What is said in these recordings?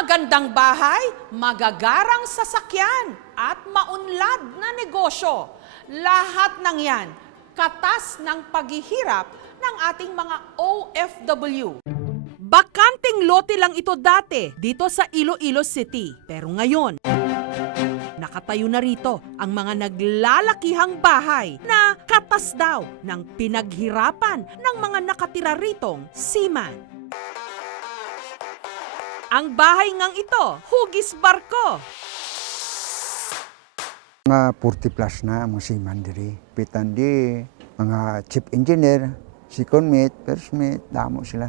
Magandang bahay, magagarang sasakyan, at maunlad na negosyo. Lahat ng yan, katas ng paghihirap ng ating mga OFW. Bakanting lote lang ito dati dito sa Iloilo City. Pero ngayon, nakatayo na rito ang mga naglalakihang bahay na katas daw ng pinaghirapan ng mga nakatira ritong seaman. Ang bahay ngang ito, hugis barko. Mga 40 plus na ang seaman diri. Pitan di mga chief engineer, second mate, first mate, damo sila.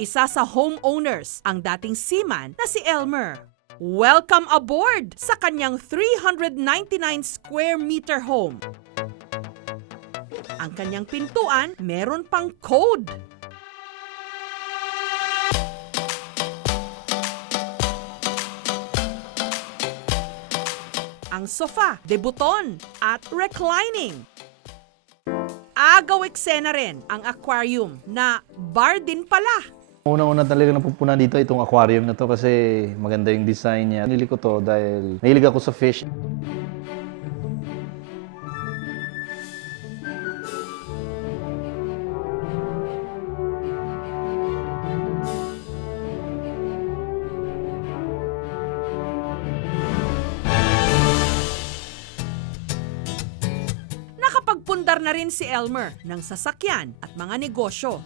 Isa sa homeowners ang dating seaman na si Elmer. Welcome aboard sa kanyang 399 square meter home. Ang kanyang pintuan meron pang code. Ang sofa, debuton at reclining. Agaw eksena rin ang aquarium na bar din pala. Una-una talaga napupunan dito itong aquarium na to kasi maganda yung design niya. Nili ko to dahil nahilig ako sa fish. Nakapagpundar na rin si Elmer ng sasakyan at mga negosyo.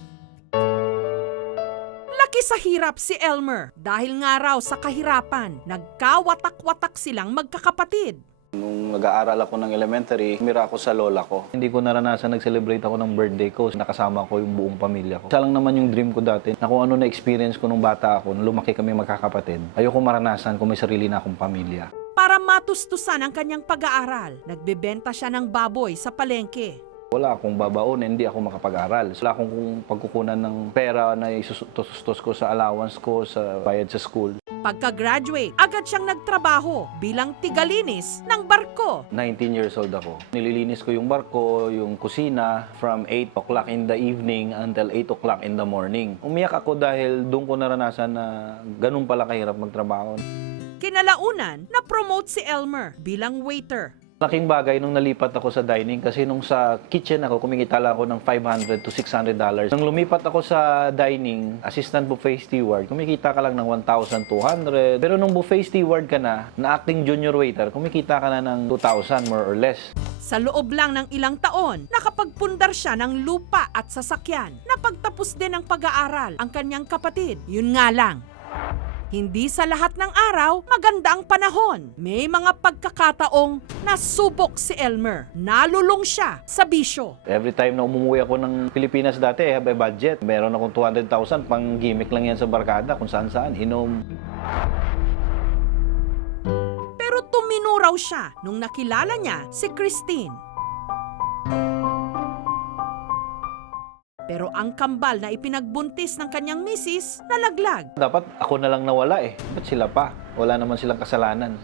Laki sa hirap si Elmer dahil nga raw sa kahirapan, nagkawatak-watak silang magkakapatid. Nung nag-aaral ako ng elementary, umira ako sa lola ko. Hindi ko naranasan nag-celebrate ako ng birthday ko. Nakasama ko yung buong pamilya ko. Isa lang naman yung dream ko dati na kung ano na-experience ko nung bata ako, nung lumaki kami magkakapatid. Ayoko maranasan kung may sarili na akong pamilya. Para matustusan ang kanyang pag-aaral, nagbebenta siya ng baboy sa palengke. Wala akong babaon, hindi ako makapag-aral. Wala akong pagkukunan ng pera na isustos ko sa allowance ko, sa bayad sa school. Pagka-graduate, agad siyang nagtrabaho bilang tigalinis ng barko. 19 years old ako. Nililinis ko yung barko, yung kusina, from 8 o'clock in the evening until 8 o'clock in the morning. Umiyak ako dahil doon ko naranasan na ganun pala kahirap magtrabaho. Kinalaunan, na-promote si Elmer bilang waiter. Laking bagay nung nalipat ako sa dining kasi nung sa kitchen ako, kumikita lang ako ng $500 to $600. Nung lumipat ako sa dining, assistant buffet steward, kumikita ka lang ng 1,200. Pero nung buffet steward ka na acting junior waiter, kumikita ka na ng 2,000 more or less. Sa loob lang ng ilang taon, nakapagpundar siya ng lupa at sasakyan. Napagtapos din ng pag-aaral ang kanyang kapatid. Yun nga lang, hindi sa lahat ng araw maganda ang panahon. May mga pagkakataong nasubok si Elmer. Nalulong siya sa bisyo. Every time na umuwi ako ng Pilipinas dati, I have a budget. Meron akong 200,000, pang gimmick lang yan sa barkada, kung saan-saan, inom. Pero tumino raw siya nung nakilala niya si Christine. Pero ang kambal na ipinagbuntis ng kanyang misis, nalaglag. Dapat ako na lang nawala eh. Ba't sila pa? Wala naman silang kasalanan.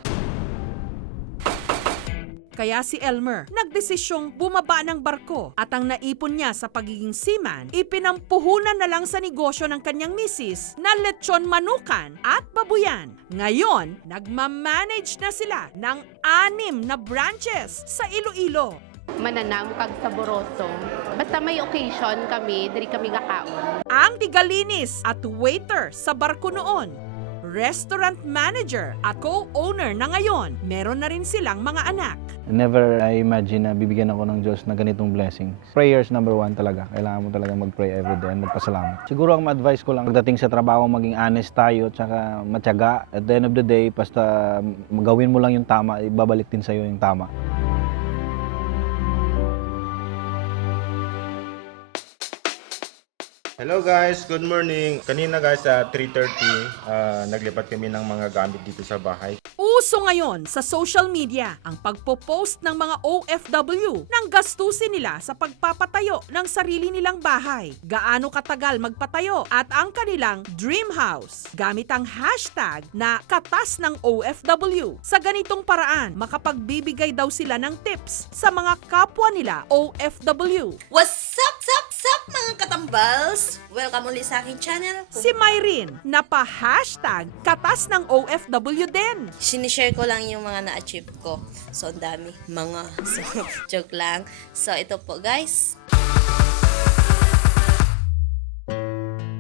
Kaya si Elmer nagdesisyong bumaba ng barko at ang naipon niya sa pagiging seaman, ipinampuhunan na lang sa negosyo ng kanyang misis na lechon manukan at babuyan. Ngayon, nagmamanage na sila ng 6 na branches sa Iloilo. Mananam kag saboroso. Basta may occasion kami, diri kami kakaon. Ang tigalinis at waiter sa barko noon, restaurant manager at co-owner na ngayon, meron na rin silang mga anak. Never I imagine na bibigyan ako ng Diyos na ganitong blessings. Prayers number 1 talaga. Kailangan mo talaga mag-pray every day and magpasalamat. Siguro ang ma-advise ko lang, pagdating sa trabaho, maging honest tayo, tsaka matyaga. At the end of the day, basta gawin mo lang yung tama, ibabalik din sa'yo yung tama. Hello guys, good morning. Kanina guys sa 3:30, naglipat kami ng mga gamit dito sa bahay. Uso ngayon sa social media ang pagpo-post ng mga OFW ng gastusin nila sa pagpapatayo ng sarili nilang bahay. Gaano katagal magpatayo at ang kanilang dream house. Gamit ang hashtag na katas ng OFW. Sa ganitong paraan, makapagbibigay daw sila ng tips sa mga kapwa nila OFW. What's up, mga Tambals! Welcome ulit sa aking channel. Si Myrene, napa-hashtag katas ng OFW din. Sinishare ko lang yung mga na-achieve ko. So, ang dami. Mga. So, joke lang. So, ito po guys.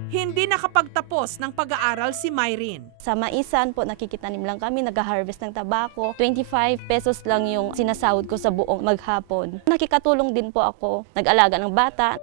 Hindi nakapagtapos ng pag-aaral si Myrene. Sa Maisan po, nakikitanim lang kami, nag-harvest ng tabako. 25 pesos lang yung sinasahod ko sa buong maghapon. Nakikatulong din po ako, nag-alaga ng bata.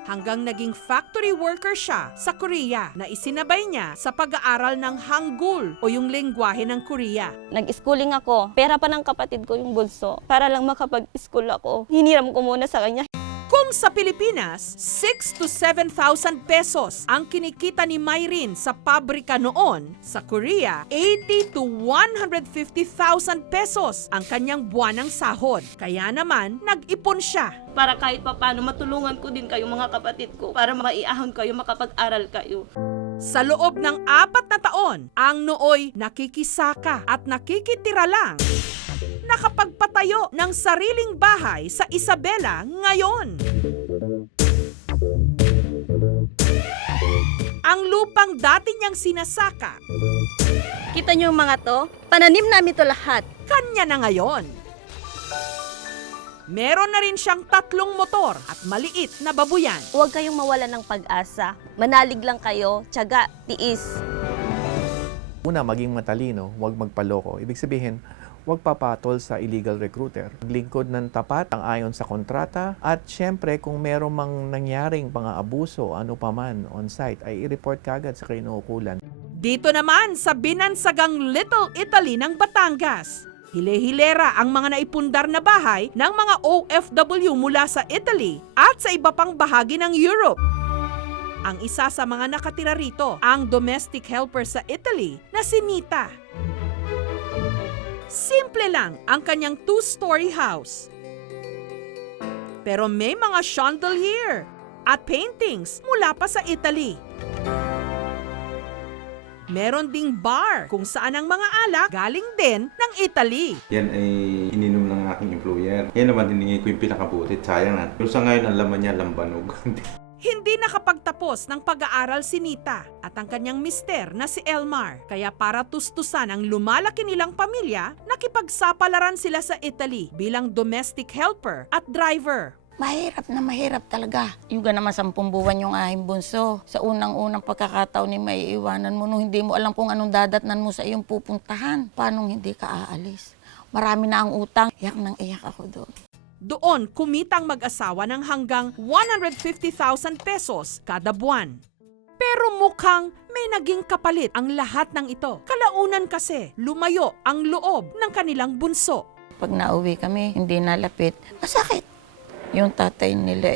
Hanggang naging factory worker siya sa Korea na isinabay niya sa pag-aaral ng Hangul o yung lengguwahe ng Korea. Nag-schooling ako, pera pa ng kapatid ko yung bunso. Para lang makapag-school ako, hiniram ko muna sa kanya. Kung sa Pilipinas, 6 to 7,000 pesos ang kinikita ni Myrene sa pabrika noon, sa Korea, 80 to 150,000 pesos ang kanyang buwanang sahod. Kaya naman, nag-ipon siya. Para kahit pa paano matulungan ko din kayo mga kapatid ko, para makaiahon kayo, makapag-aral kayo. Sa loob ng 4 na taon, ang nooy nakikisaka at nakikitira lang. Nakapagpatayo ng sariling bahay sa Isabela ngayon. Ang lupang dati niyang sinasaka, Kita niyo yung mga to? Pananim namin to lahat. kanya na ngayon. Meron na rin siyang 3 motor at maliit na babuyan. Huwag kayong mawala ng pag-asa. Manalig lang kayo, tiyaga, tiis. Una, maging matalino, huwag magpaloko. Ibig sabihin, huwag papatol sa illegal recruiter. Maglingkod ng tapat, ang ayon sa kontrata, at syempre kung meron mang nangyaring pang-aabuso, ano paman on-site, ay i-report kagad sa kinuukulan. Dito naman sa binansagang Little Italy ng Batangas, hile-hilera ang mga naipundar na bahay ng mga OFW mula sa Italy at sa iba pang bahagi ng Europe. Ang isa sa mga nakatira rito, ang domestic helper sa Italy na si Nita. Simple lang ang kanyang 2-story house. Pero may mga chandelier at paintings mula pa sa Italy. Meron ding bar kung saan ang mga alak galing din ng Italy. Yan ay ininom lang ng aking employer. Yan naman hiningi ko yung pinakabutit. Sayang na. Pero sa ngayon, ang laman niya lambanog. Hindi nakapagtapos ng pag-aaral si Nita at ang kanyang mister na si Elmar. Kaya para tustusan ang lumalaki nilang pamilya, nakipagsapalaran sila sa Italy bilang domestic helper at driver. Mahirap na mahirap talaga. Yung naman 10 buwan yung aking bunso. Sa unang-unang pagkakataon ni may iwanan mo nung hindi mo alam kung anong dadatnan mo sa iyong pupuntahan. Paano hindi ka aalis? Marami na ang utang. Iyak nang iyak ako doon. Doon kumitang mag-asawa ng hanggang 150,000 pesos kada buwan. Pero mukhang may naging kapalit ang lahat ng ito. Kalaunan kasi lumayo ang loob ng kanilang bunso. Pag nauwi kami, hindi nalapit. Masakit. Yung tatay nila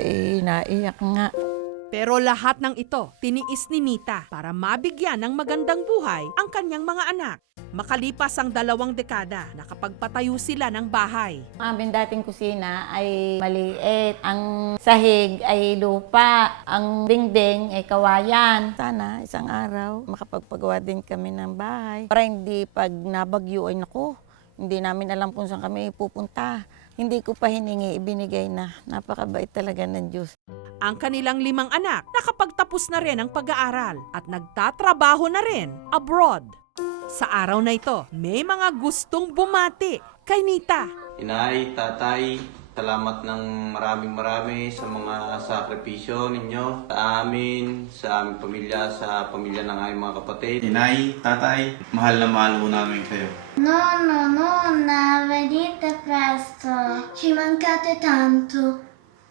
naiyak nga. Pero lahat ng ito, tiniis ni Nita para mabigyan ng magandang buhay ang kanyang mga anak. Makalipas ang 2 dekada, nakapagpatayo sila ng bahay. Ang aming dating kusina ay maliit. Ang sahig ay lupa. Ang dingding ay kawayan. Sana isang araw makapagpagawa din kami ng bahay. Para hindi pag nabagyo ay naku, hindi namin alam kung saan kami pupunta. Hindi ko pa hiningi, ibinigay na. Napakabait talaga ng Diyos. Ang kanilang 5 anak, nakapagtapos na rin ang pag-aaral at nagtatrabaho na rin abroad. Sa araw na ito, may mga gustong bumati kay Nita. Inay, tatay, salamat ng marami sa mga sakripisyo ninyo sa amin, sa aming pamilya, sa pamilya ng aming mga kapatid. Inay, tatay, mahal na mahal po namin kayo. Nonno, nonna, venite presto. Ci mancate tanto.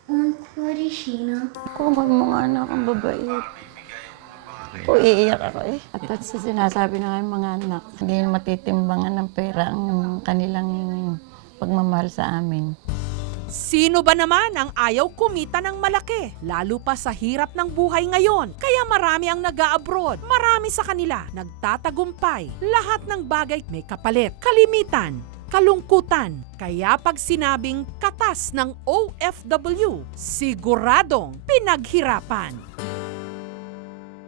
Un cuoricino. Kung mga anak ang babait. O iiyak ako eh. At sa sinasabi na ng mga anak, hindi matitimbangan ng pera ang kanilang pagmamahal sa amin. Sino ba naman ang ayaw kumita ng malaki? Lalo pa sa hirap ng buhay ngayon. Kaya marami ang nag-a-abroad. Marami sa kanila nagtatagumpay. Lahat ng bagay may kapalit. Kalimitan, kalungkutan. Kaya pag sinabing katas ng OFW, siguradong pinaghirapan.